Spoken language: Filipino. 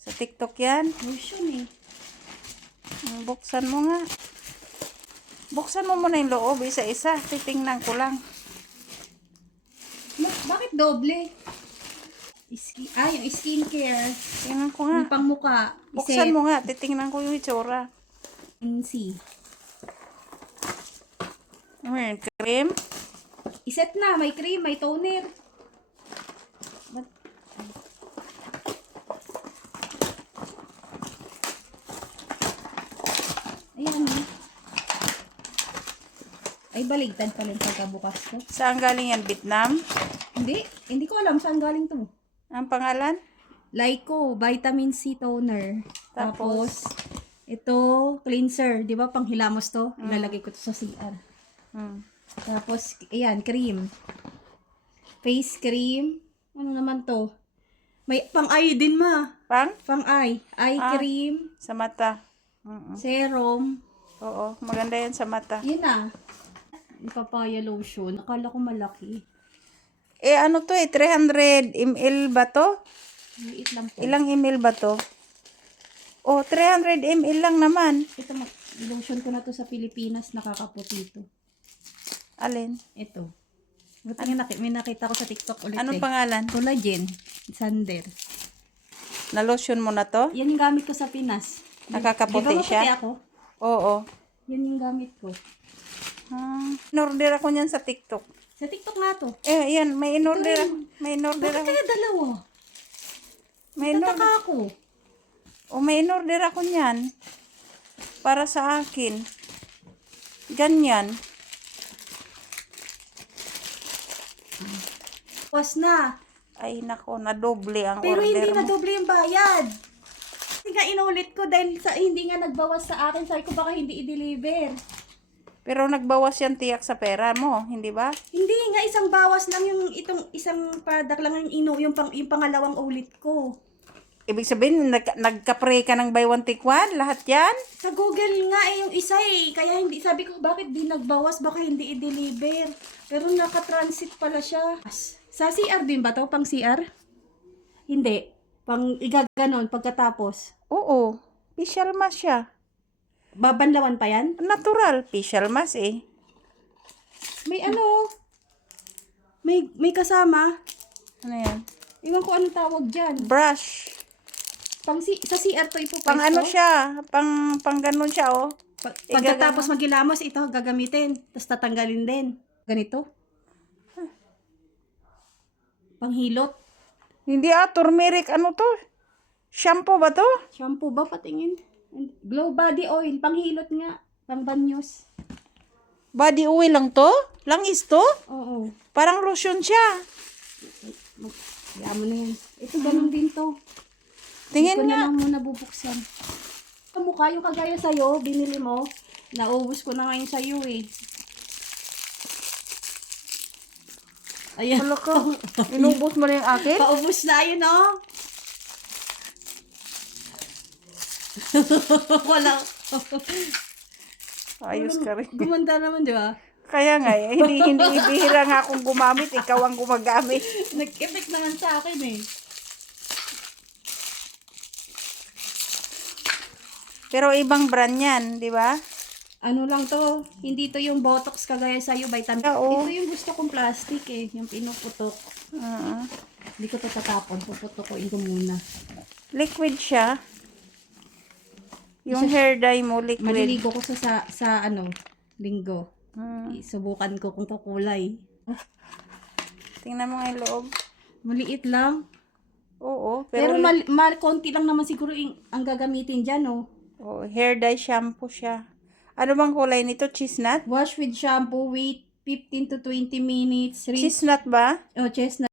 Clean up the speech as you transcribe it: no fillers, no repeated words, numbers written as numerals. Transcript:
Sa TikTok yan. Lotion eh. Buksan mo nga. Buksan mo muna yung loob, isa-isa. Titingnan ko lang. Bakit doble? Yung skincare. Tingnan ko nga. Yung pangmuka. Buksan mo nga, titingnan ko yung itsura. See. Ayan, cream. Iset na. May cream, may toner. Ayan eh. Ay, baligtad pala yung pagkabukas ko. Saan galing yan? Vietnam? Hindi ko alam saan galing to. Ang pangalan? Lyco, Vitamin C Toner. Tapos ito, cleanser. Di ba, panghilamos to? Ilalagay ko to sa CR. Tapos, ayan, cream. Face cream. Ano naman to? May pang-eye din, ma. Pang-eye. Eye cream. Sa mata. Serum. Oo, maganda yan sa mata. Yun na. Papaya lotion. Akala ko malaki. Eh, ano to 300 ml ba to? Maliit lang po. Ilang ml ba to? Oh, 300 ml lang naman. Ito, lotion ko na to sa Pilipinas. Nakakaputi ito. Alin? Ito. Buti nga may nakita ko sa TikTok ulit. Anong pangalan? Collagen. Sander. Na-lotion mo na to? Yan yung gamit ko sa Pinas. Nakakaputi Di ba siya? maputi ako? Oo. Yan yung gamit ko. In-order ako niyan sa TikTok. Sa TikTok nga to. Eh, yan. May in-order ako. May in-order Bakit ako. kaya dalawa? May in-order. Tataka ako. O, may in-order ako niyan. Para sa akin. Ganyan. Was na. Ay, nako. Na-doble ang Pero order hindi mo. na doble yung bayad. Hindi nga inulit ko dahil hindi nga nagbawas sa akin. Sabi ko baka hindi i-deliver. Pero nagbawas yan tiyak sa pera mo. Hindi ba? Hindi nga, isang bawas lang itong isang product lang yung pangalawang ulit ko. Ibig sabihin, nagka-pray ka ng buy one take one? Lahat yan? Sa Google nga yung isa eh. Kaya hindi, sabi ko bakit di nagbawas, baka hindi i-deliver. Pero naka-transit pala siya. Sa CR din ba to? Pang CR? Hindi. Pang igaganon pagkatapos. Oo. Facial mask siya. Babanlawan pa yan? Natural. Facial mask eh. May may kasama. Ano yan? Iwan ko anong tawag dyan. Brush. Sa CR to ipo Pang ano siya? Pang ganun siya oh. Pagkatapos maghilamos, ito gagamitin. Tapos tatanggalin din. Ganito. Panghilot. Hindi turmeric. Ano to? Shampoo ba to? Shampoo ba? Patingin. Glow body oil. Panghilot nga. Pangbanyos. Body oil lang to? Langis to? Oo. Parang lotion siya. Kaya mo na yan. Ito ganun din to. Tingin Hindi ko nga. na lang muna bubuksan. Ang mukha yung kagaya sa'yo, binili mo. Naubos ko na ngayon sa'yo eh. Ayan. Wala ka. Inubos mo na yung akin? Paubos na yun oh. Wala. Ayos ka rin. Gumanda naman, di ba? Kaya nga, hindi ibihira nga akong gumamit. Ikaw ang gumagamit. Nag-effect naman sa akin eh. Pero ibang brand yan, di ba? Ano lang to, hindi to yung Botox kagaya sa'yo, vitamin. Oo. Ito yung gusto kong plastic eh, yung pinuputok. Hindi ko to tatapon, puputukuin ko muna. Liquid siya. Yung hair dye mo, liquid. Maliligo ko sa linggo. Subukan ko kung kukulay. Tingnan mo nga yung loob. Maliit lang. Oo. Pero konti lang naman siguro ang gagamitin dyan, oh. Oh, hair dye shampoo siya. Ano bang kulay nito? Chestnut? Wash with shampoo, wait 15 to 20 minutes. Rinse. Chestnut ba? Oh, chestnut.